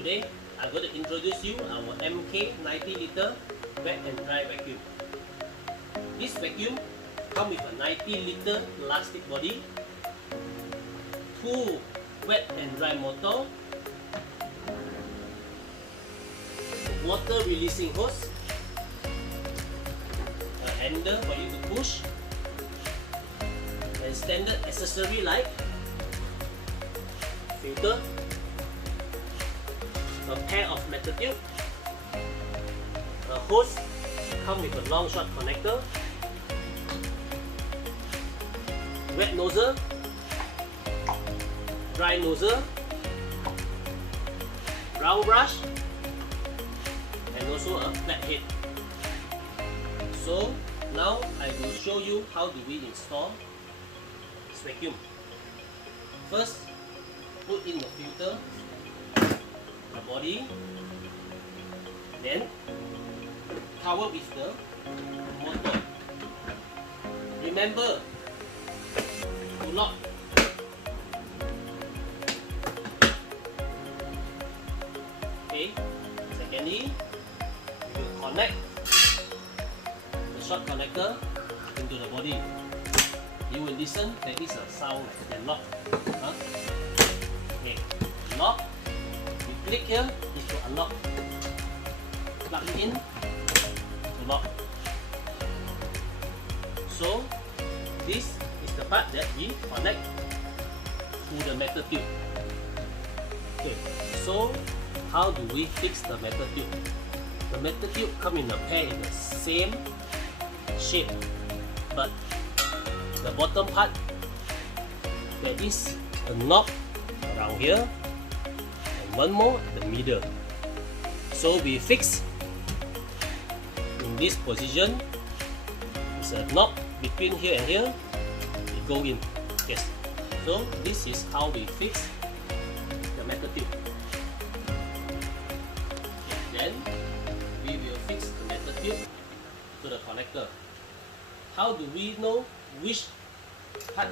Today I'm going to introduce you our MK 90 liter wet and dry vacuum. This vacuum comes with a 90 liter plastic body, 2 wet and dry motor, water releasing hose, a handle for you to push, and standard accessory like filter, a pair of metal tube, a hose comes with a long short connector, wet nozzle, dry nozzle, round brush, and also a flat head. So now I will show you how do we install this vacuum. First, put in the filter, the body, then cover with the motor. Remember to lock. Okay, secondly, you will connect the short connector into the body. You will listen, there is a sound like lock. Okay, lock. You click here is to unlock. Plug it in to lock. So this is the part that we connect to the metal tube. Okay, so how do we fix the metal tube? The metal tube comes in a pair in the same shape, but the bottom part, there is a knob around here and one more in the middle. So we fix in this position. It's a knob between here and here. We go in. Yes. So this is how we fix the metal tube. Then we will fix the metal tube to the connector. How do we know which part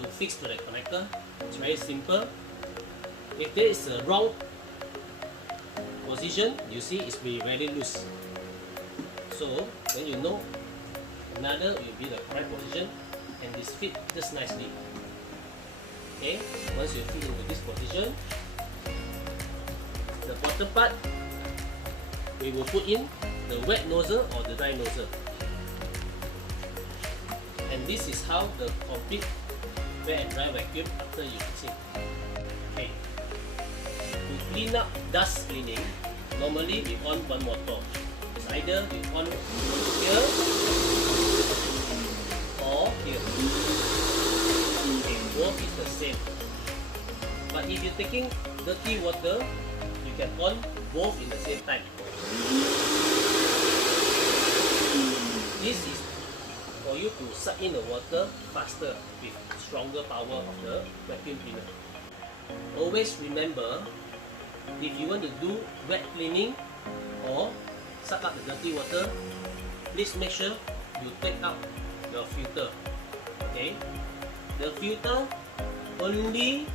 to fix to the connector? It's very simple. If there is a wrong position, you see it's very loose. So then you know another will be the correct position, and this fit just nicely. Okay, once you fit into this position, the bottom part we will put in the wet nozzle or the dry nozzle. And this is how the complete wet and dry vacuum after you fix it. Okay. To clean up dust cleaning, normally we on one motor. It's either we on here or here. Okay, both is the same. But if you're taking dirty water, you can on both in the same time. This is for you to suck in the water faster with stronger power of the vacuum cleaner. Always remember, if you want to do wet cleaning or suck up the dirty water, please make sure you take out your filter. Okay, the filter only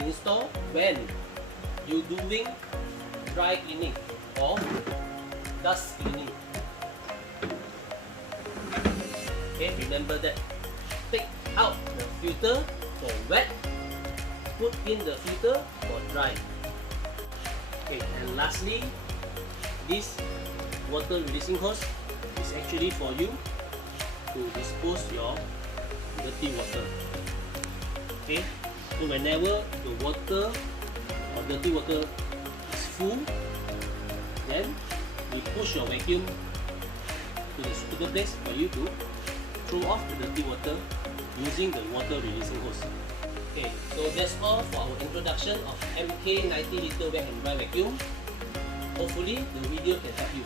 install when you doing dry cleaning or dust cleaning. Okay, remember that. Take out the filter for wet, put in the filter for dry. Okay, and lastly, this water releasing hose is actually for you to dispose your dirty water. Okay, so whenever the water or dirty water is full, then we push your vacuum to the suitable place for you to throw off the dirty water using the water releasing hose. Okay, so that's all for our introduction of MK 90 liter wet and dry vacuum. Hopefully the video can help you.